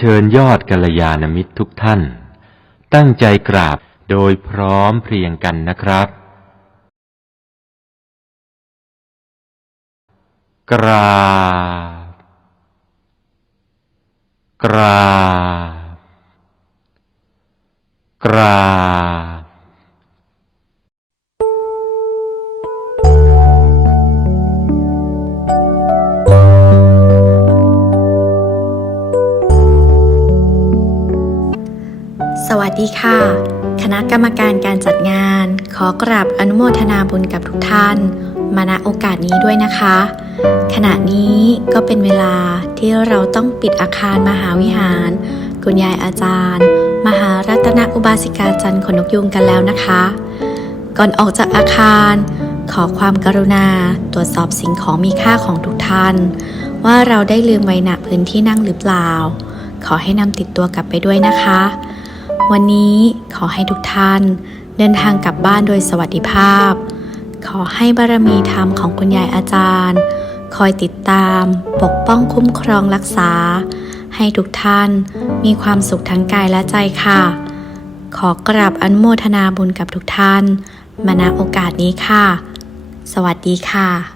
เชิญยอดกัลยาณมิตรทุกท่าน ตั้งใจกราบโดยพร้อมเพรียงกันนะครับ กราบ กราบ กราบ สวัสดีค่ะ คณะกรรมการการจัดงาน ขอกราบอนุโมทนาบุญกับทุกท่าน มาณโอกาสนี้ด้วยนะคะ ขณะนี้ก็เป็นเวลาที่เราต้องปิดอาคารมหาวิหาร คุณยายอาจารย์ มหารัตนอุบาสิกาจันทร์ขนกยุงกันแล้วนะคะ ก่อนออกจากอาคาร ขอความกรุณาตรวจสอบสิ่งของมีค่าของทุกท่าน ว่าเราได้ลืมไว้ณพื้นที่นั่งหรือเปล่า ขอให้นำติดตัวกลับไปด้วยนะคะ วันนี้ขอให้ทุกท่านเดินทางกลับบ้านโดยสวัสดิภาพ ขอให้บารมีธรรมของคุณยายอาจารย์ คอยติดตาม ปกป้องคุ้มครองรักษา ให้ทุกท่านมีความสุขทั้งกายและใจค่ะ ขอกราบอนุโมทนาบุญกับทุกท่าน มาณโอกาสนี้ค่ะ สวัสดีค่ะ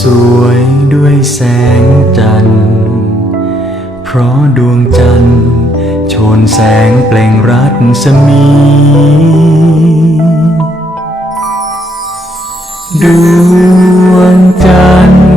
สวยด้วยแสงจันทร์ เพราะดวงจันทร์โชนแสงเปล่งรัศมี ดวงจันทร์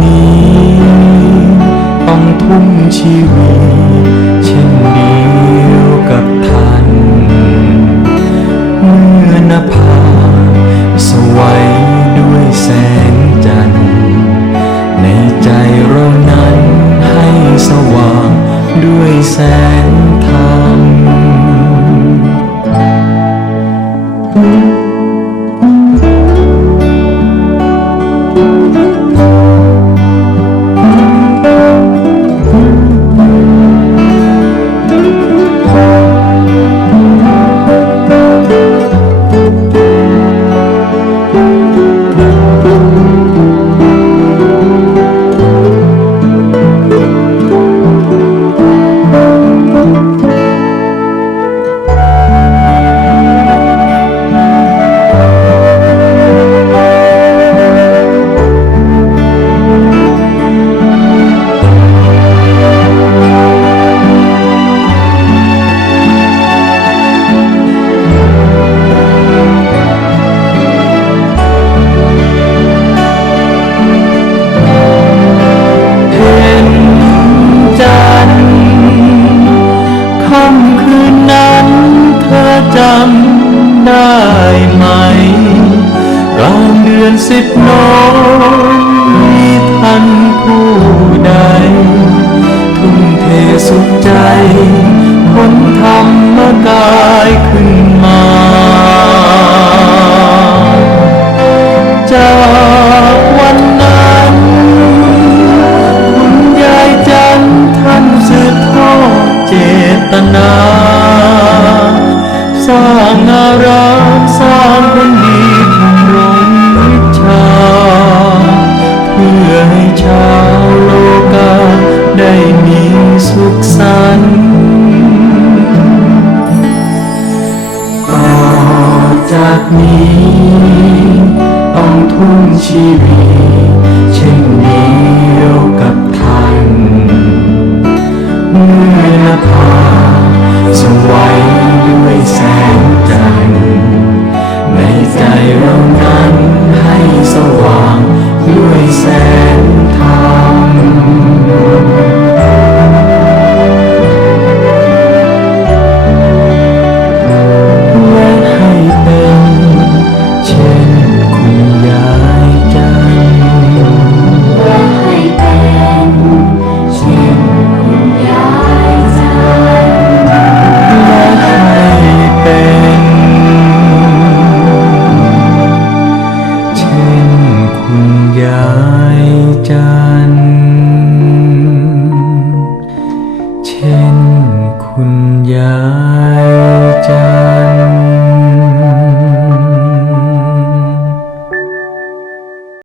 นี้ต้องทุ่มชีวิตเช่นเเรานั้นให้สว่างด้วยแสง